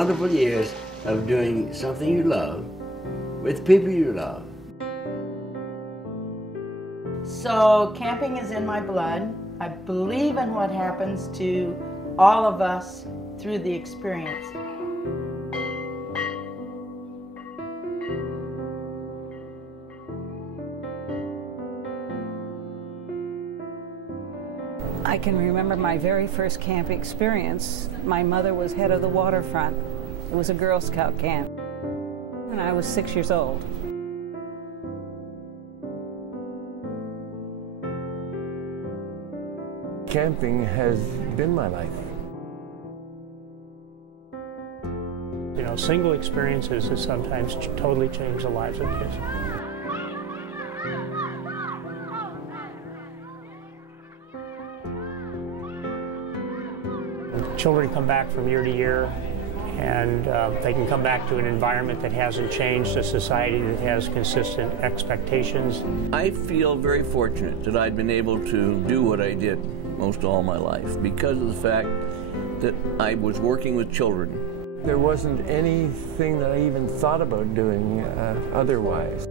wonderful years of doing something you love with people you love. So camping is in my blood. I believe in what happens to all of us through the experience. I can remember my very first camp experience. My mother was head of the waterfront. It was a Girl Scout camp, and I was 6 years old. Camping has been my life. You know, single experiences have sometimes totally changed the lives of kids. Children come back from year to year, and they can come back to an environment that hasn't changed, a society that has consistent expectations. I feel very fortunate that I've been able to do what I did most all my life because of the fact that I was working with children. There wasn't anything that I even thought about doing otherwise.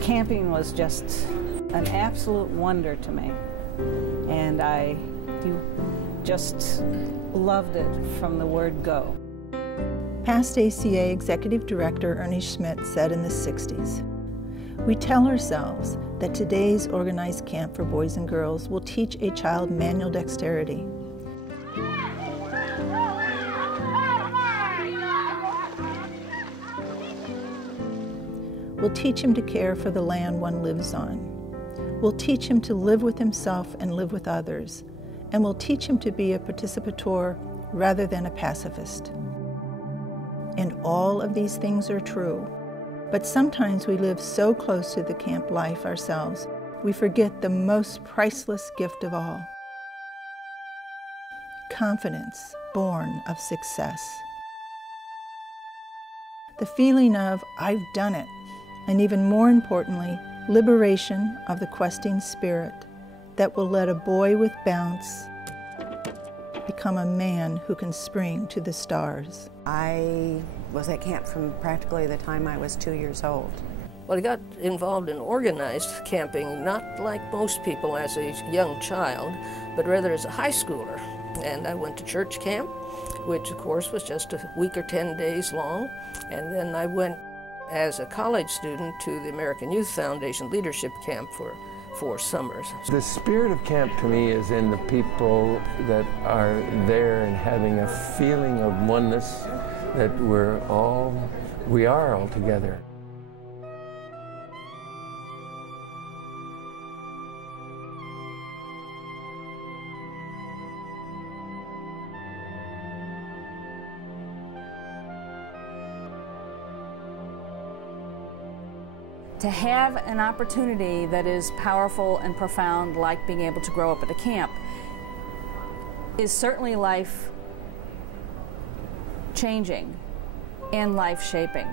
Camping was just an absolute wonder to me, and I just loved it from the word go. Past ACA Executive Director Ernie Schmidt said in the 60s, "We tell ourselves that today's organized camp for boys and girls will teach a child manual dexterity. We'll teach him to care for the land one lives on. We'll teach him to live with himself and live with others. And we'll teach him to be a participator rather than a pacifist." And all of these things are true. But sometimes we live so close to the camp life ourselves, we forget the most priceless gift of all. Confidence born of success. The feeling of, "I've done it," and even more importantly, liberation of the questing spirit that will let a boy with bounce become a man who can spring to the stars. I was at camp from practically the time I was 2 years old. Well, I got involved in organized camping, not like most people as a young child, but rather as a high schooler. And I went to church camp, which of course was just a week or 10 days long. And then I went as a college student to the American Youth Foundation Leadership Camp for 4 summers. The spirit of camp to me is in the people that are there and having a feeling of oneness, that we are all together. To have an opportunity that is powerful and profound, like being able to grow up at a camp, is certainly life-changing and life-shaping.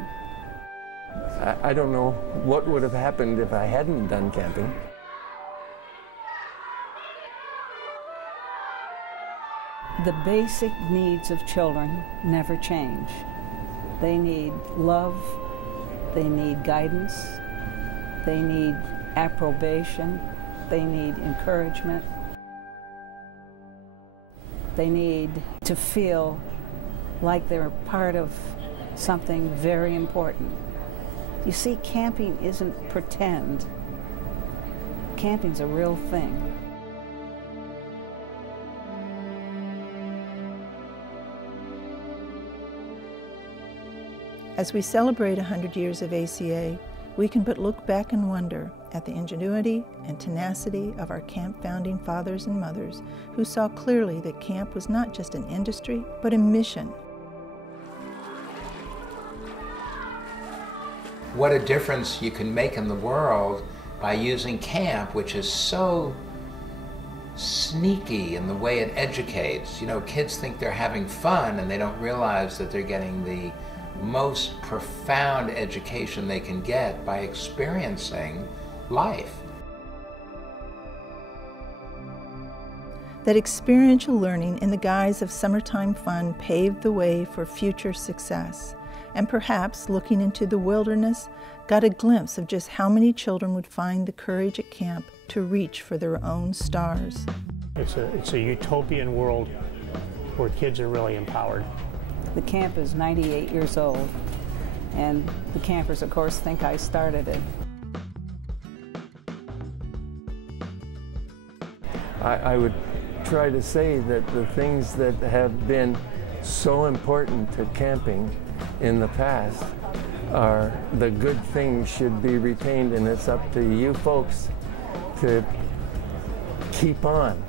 I don't know what would have happened if I hadn't done camping. The basic needs of children never change. They need love, they need guidance, they need approbation, they need encouragement. They need to feel like they're part of something very important. You see, camping isn't pretend. Camping's a real thing. As we celebrate 100 years of ACA, we can but look back and wonder at the ingenuity and tenacity of our camp founding fathers and mothers who saw clearly that camp was not just an industry, but a mission. What a difference you can make in the world by using camp, which is so sneaky in the way it educates. You know, kids think they're having fun and they don't realize that they're getting the most profound education they can get by experiencing life. that experiential learning in the guise of summertime fun paved the way for future success, and perhaps looking into the wilderness got a glimpse of just how many children would find the courage at camp to reach for their own stars. It's a utopian world where kids are really empowered. The camp is 98 years old, and the campers, of course, think I started it. I would try to say that the things that have been so important to camping in the past are the good things should be retained, and it's up to you folks to keep on.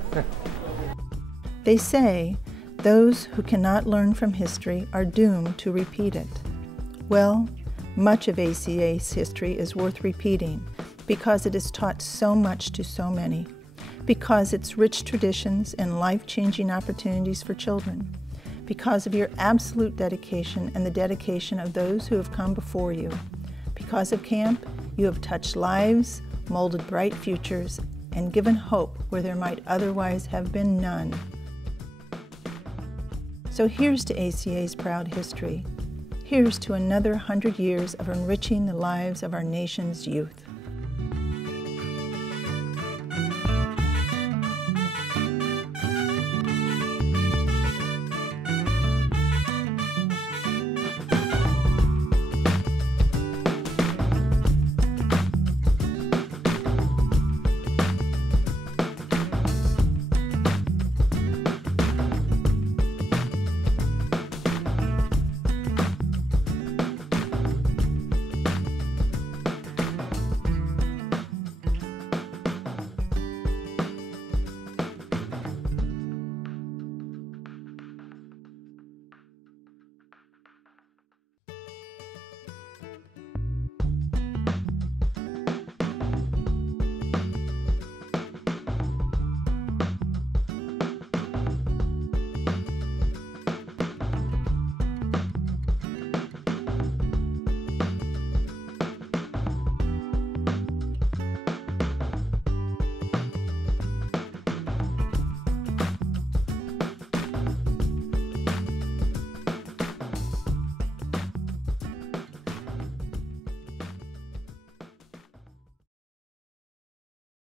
They say those who cannot learn from history are doomed to repeat it. Well, much of ACA's history is worth repeating because it has taught so much to so many, because its rich traditions and life-changing opportunities for children, because of your absolute dedication and the dedication of those who have come before you. Because of camp, you have touched lives, molded bright futures, and given hope where there might otherwise have been none. So here's to ACA's proud history. Here's to another 100 years of enriching the lives of our nation's youth.